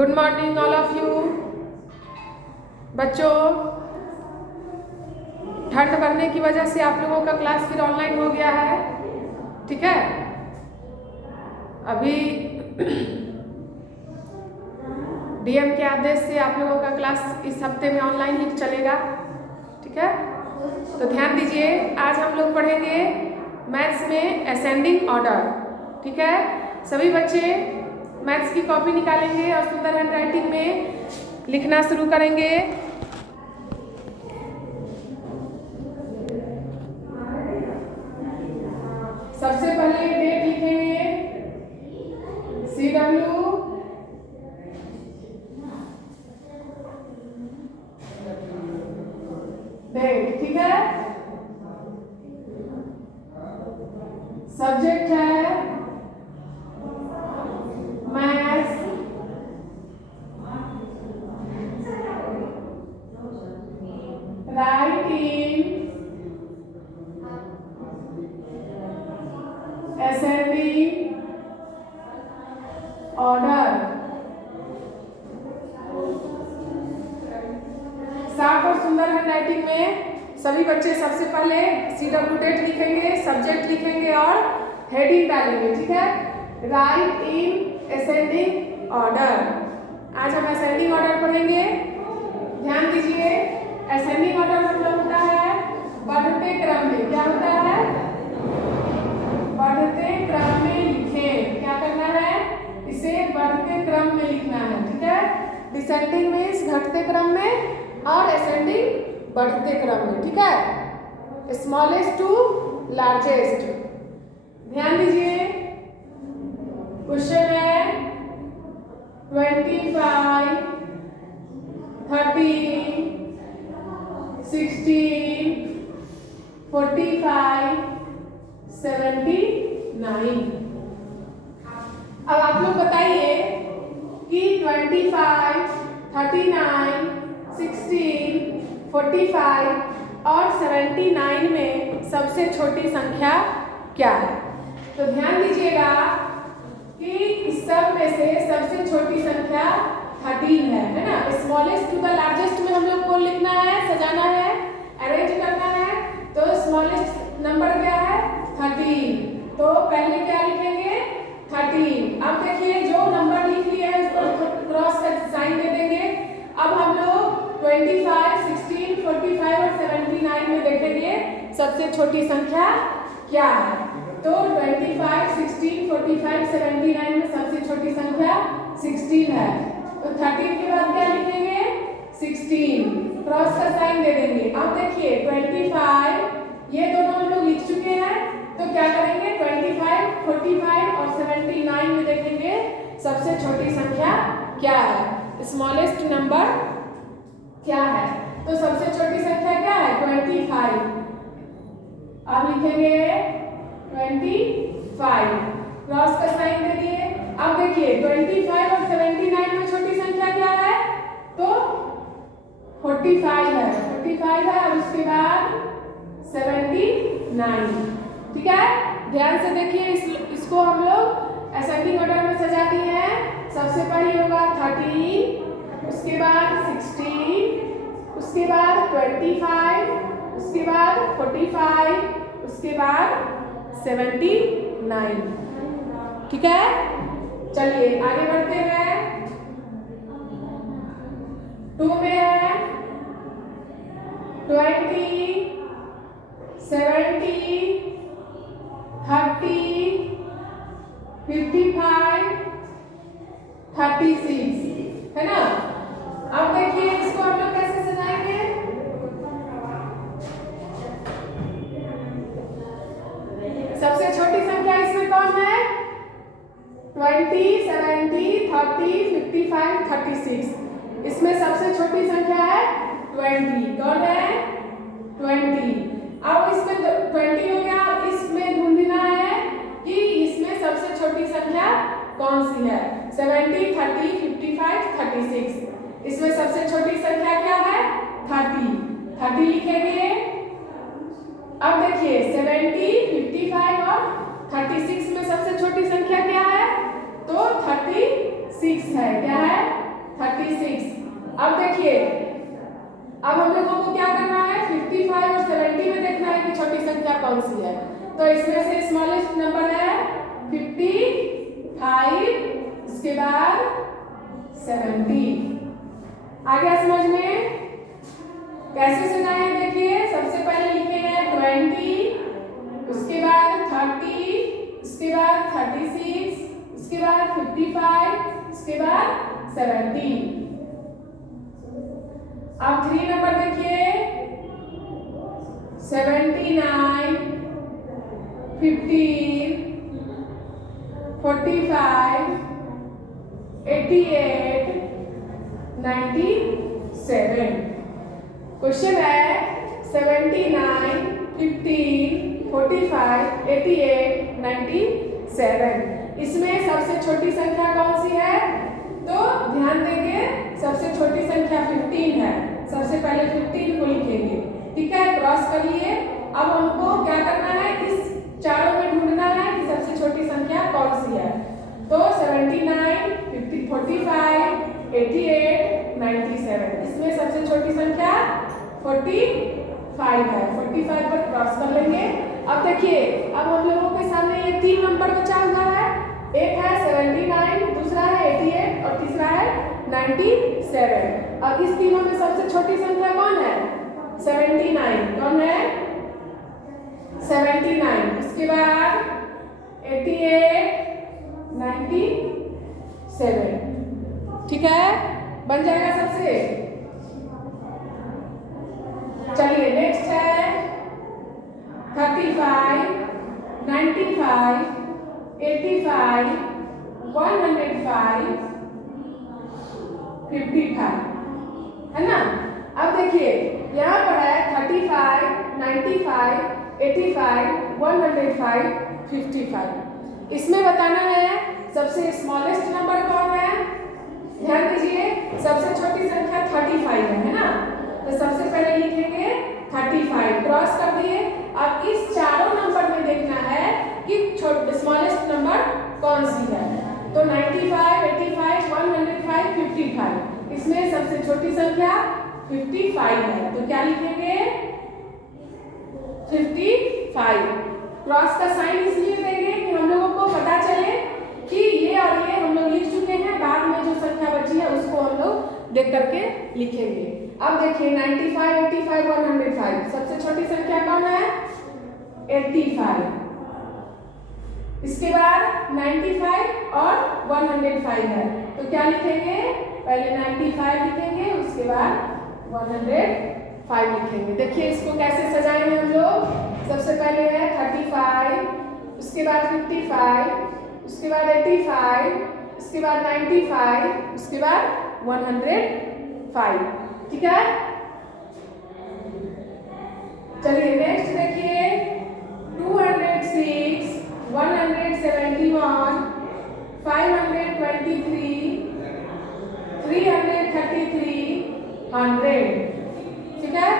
Good morning all of you. बच्चों, ठंड बढ़ने की वजह से आप लोगों का क्लास फिर ऑनलाइन हो गया है, ठीक है। अभी डीएम के आदेश से आप लोगों का क्लास इस हफ्ते में ऑनलाइन ही चलेगा, ठीक है। तो ध्यान दीजिए, आज हम लोग पढ़ेंगे मैथ्स में असेंडिंग ऑर्डर, ठीक है। सभी बच्चे मैथ्स की कॉपी निकालेंगे और सुंदर हैंडराइटिंग में लिखना शुरू करेंगे। सबसे पहले डेट लिखेंगे, CW डेट, ठीक है। सब्जेक्ट है मैथ्स, राइटिंग असेंडिंग ऑर्डर। साफ और सुंदर हैंडराइटिंग में सभी बच्चे सबसे पहले CW डेट लिखेंगे, सब्जेक्ट लिखेंगे और हेडिंग डालेंगे, ठीक है। Right in ascending order. आज हम असेंडिंग ऑर्डर पढ़ेंगे। ध्यान दीजिए, असेंडिंग ऑर्डर मतलब होता है बढ़ते क्रम में। क्या होता है? बढ़ते क्रम में लिखें। क्या करना है? इसे बढ़ते क्रम में लिखना है, ठीक है। डिसेंडिंग मीन्स घटते क्रम में और असेंडिंग बढ़ते क्रम में, ठीक है। Smallest to largest. ध्यान दीजिए, क्वेश्चन है 25, 30, 16, 45, 79। अब आप लोग बताइए कि 25, 39, 16, 45 और 79 में सबसे छोटी संख्या क्या है। तो ध्यान दीजिएगा कि इस सब में से सबसे छोटी संख्या 13 है ना। स्मॉलेस्ट टू द लार्जेस्ट में हम लोग को लिखना है, सजाना है, अरेंज करना है। तो स्मॉलेस्ट नंबर क्या है? 13। तो पहले क्या लिखेंगे? 13। अब देखिए, जो नंबर लिख लिया है उसको क्रॉस का साइन दे देंगे। अब हम लोग 25, 16, 45 और 79 में देखेंगे सबसे छोटी संख्या क्या है। तो 25, 16, 45, 79 में सबसे छोटी संख्या 16 है। तो 13 के बाद क्या लिखेंगे? 16, क्रॉस का साइन दे देंगे। अब देखिए 25, ये दोनों हम लोग लिख चुके हैं। तो क्या करेंगे? 25, 45 और 79 में देखेंगे सबसे छोटी संख्या क्या है, स्मॉलेस्ट नंबर क्या है। तो सबसे छोटी संख्या क्या है? 25। अब लिखेंगे 25, क्रॉस का साइन दे दिए। अब देखिए 25 और 79 में छोटी संख्या क्या है? तो 45 है, 45 है। और उसके बाद 79, ठीक है। ध्यान से देखिए, इसको हम लोग असेंडिंग ऑर्डर में सजा दिए हैं। सबसे पहले होगा 13, उसके बाद 16, उसके बाद 25, उसके बाद 45, उसके बाद 79, ठीक है। चलिए आगे बढ़ते हैं। 2 में है 20, 70, 30, 55, 36, है ना। अब देखिए, इसको हम लोग कैसे सजाएंगे? सबसे छोटी संख्या इसमें कौन है? 20, 70, 30, 55, 36। इसमें सबसे छोटी संख्या है 20। कौन है? 20। अब इसमें 20 हो गया। अब इसमें ढूंढना है कि इसमें सबसे छोटी संख्या कौन सी है। 70, 30, 55, 36। इसमें सबसे छोटी संख्या क्या है? 30 लिखेंगे। अब देखिए 70, 55 और 36 में सबसे छोटी संख्या क्या है? तो 36 है। क्या है? अब देखिए, अब हम लोगों को क्या करना है, 55 और 70 में देखना है कि छोटी संख्या कौन सी है। तो इसमें से स्मॉलेस्ट नंबर है 55, इसके बाद 70। आ गया समझ में? कैसे सजाए देखिए, सबसे पहले लिखेंगे 20, उसके बाद 30, उसके बाद 36, उसके बाद 55, उसके बाद 70। अब 3 नंबर देखिए, 79, 15, 45, 88, 97। क्वेश्चन है 79, 15, 45, 88, 97। इसमें सबसे छोटी संख्या कौन सी है? तो ध्यान देंगे, सबसे छोटी संख्या 15 है। सबसे पहले 15 को लिखेंगे, ठीक है, क्रॉस कर लिए। अब हमको क्या करना है, इस चारों में ढूंढना है कि सबसे छोटी संख्या कौन सी है। तो 79, 50, 45, 88, 97। इसमें सबसे छोटी संख्या 45 है। 45 पर क्रॉस कर लेंगे। अब देखिए, अब हम लोगों के सामने ये 3 नंबर बचा हुआ है। एक है 79, दूसरा है 88 और तीसरा है 97। अब इस तीनों में सबसे छोटी संख्या कौन है? 79। कौन है? 79। उसके बाद 88, 97। ठीक है, बन जाएगा सबसे। चलिए नेक्स्ट है 35, 95, 85, 105, 55, है ना? अब देखिए, यहाँ पर है 35, 95, 85, 105, 55। इसमें बताना है सबसे स्मॉलेस्ट नंबर कौन है। ध्यान दीजिए, सबसे छोटी संख्या 35 है ना? तो सबसे पहले लिखेंगे 35, क्रॉस कर दिए। अब इस चारों नंबर में देखना है कि स्मॉलेस्ट नंबर कौन सी है। तो 95, 85, 105, 55। इसमें सबसे छोटी संख्या 55 है। तो क्या लिखेंगे? 55। क्रॉस का साइन इसलिए देंगे कि हम लोगों को पता चले कि ये और ये हम लोग लिख चुके हैं, बाद में जो संख्या बची है उसको हम लोग देख करके लिखेंगे। अब देखिए 95, 85, 105। सबसे छोटी संख्या कौन है? 85। इसके बाद 95 और 105 है। तो क्या लिखेंगे? पहले 95 लिखेंगे, उसके बाद 105 लिखेंगे। देखिए इसको कैसे सजाएंगे हम लोग। सबसे पहले है 35, उसके बाद 55, उसके बाद 85, उसके बाद 95, उसके बाद 105। ठीक है, चलिए नेक्स्ट देखिए 206, 171, 523, 333, 100। ठीक है,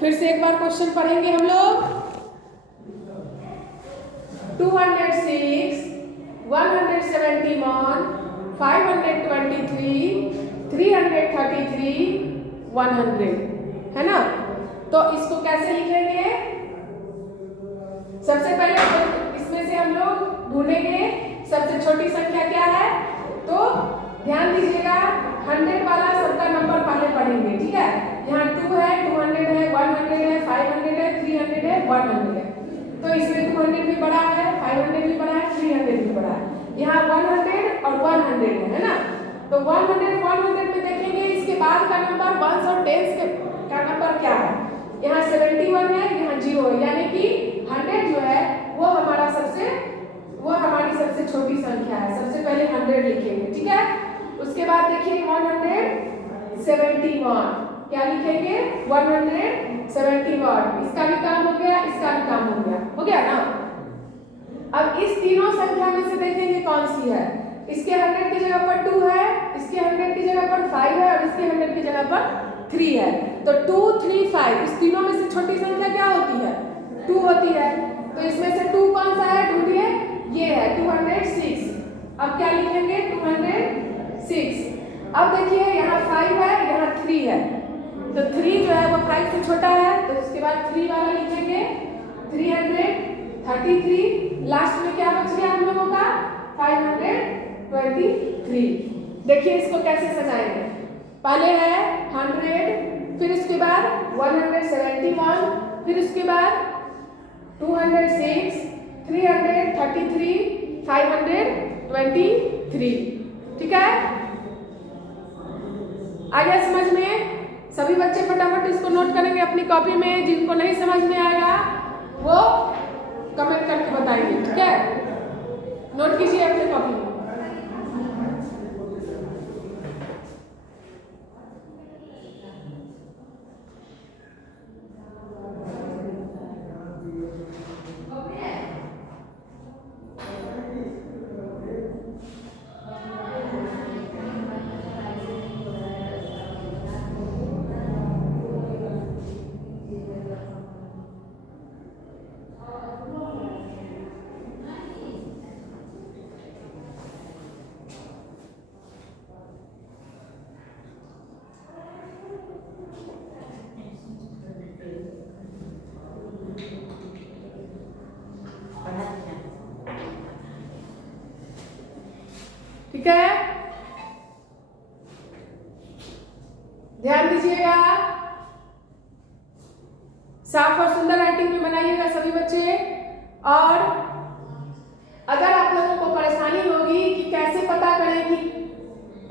फिर से एक बार क्वेश्चन पढ़ेंगे हम लोग। 206, 171, 523, 333, 100, है ना? तो इसको कैसे लिखेंगे? सबसे पहले इसमें से हम लोग ढूंढेंगे सबसे छोटी संख्या क्या है। तो ध्यान दीजिएगा, 100 वाला सबका नंबर पहले पढ़ेंगे, ठीक है? यहाँ 2 है, 200 है, 100 है, 500 है, 300 है, 100 है। तो इसमें 200 भी बड़ा है, 500 भी बड़ा है, 300 भी बड़ा है। यहाँ 100 और 100 है ना? तो 100 में देखेंगे इसके बाद का नंबर 1 और 10 का नंबर क्या है। यहाँ 71 है, यहाँ 0 है, यानी कि 100 जो है वो हमारी सबसे छोटी संख्या है। सबसे पहले 100 लिखेंगे, ठीक है? उसके बाद देखिए 171, क्या लिखेंगे? 171। इसका भी काम हो गया, इसका भी काम हो गया ना? अब इस तीनों संख्या में से देखेंगे कौन सी है। इसके 100 की जगह पर 2 है, इसके 100 की जगह पर 5 है और इसके 100 की जगह पर 3 है। तो 2, 3, 5, इस तीनों में से छोटी संख्या क्या होती है? 2 होती है। तो इसमें से 2 कौन सा है? ढूंढिए, ये है 206। अब क्या लिखेंगे? 206। अब देखिए यहाँ 5 है, यहाँ 3 है, तो 3 जो है वो 5 से छोटा है, तो उसके बाद 3 वाला लिखेंगे 333। लास्ट में क्या बच गया हम लोगों का 523। देखिए इसको कैसे सजाएंगे। पहले है 100, फिर उसके बाद 171, फिर उसके बाद 206, 333, 523। ठीक है, आ गया समझ में? सभी बच्चे फटाफट इसको नोट करेंगे अपनी कॉपी में। जिनको नहीं समझ में आएगा वो कमेंट करके बताएंगे। ठीक है, नोट कीजिए अपनी कॉपी में। ठीक है, ध्यान दीजिएगा, साफ और सुंदर राइटिंग में बनाइएगा सभी बच्चे। और अगर आप लोगों को परेशानी होगी कि कैसे पता करें कि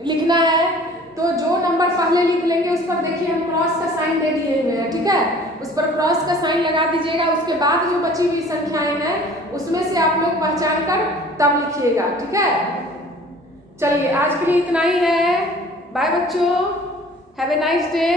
लिखना है, तो जो नंबर पहले लिख लेंगे उस पर देखिए हम क्रॉस का साइन दे दिए हुए हैं। ठीक है, उस पर क्रॉस का साइन लगा दीजिएगा। उसके बाद जो बची हुई संख्याएं हैं उसमें से आप लोग पहचान कर तब लिखिएगा। ठीक है, चलिए आज के लिए इतना ही है। बाय बच्चों, हैव ए नाइस डे।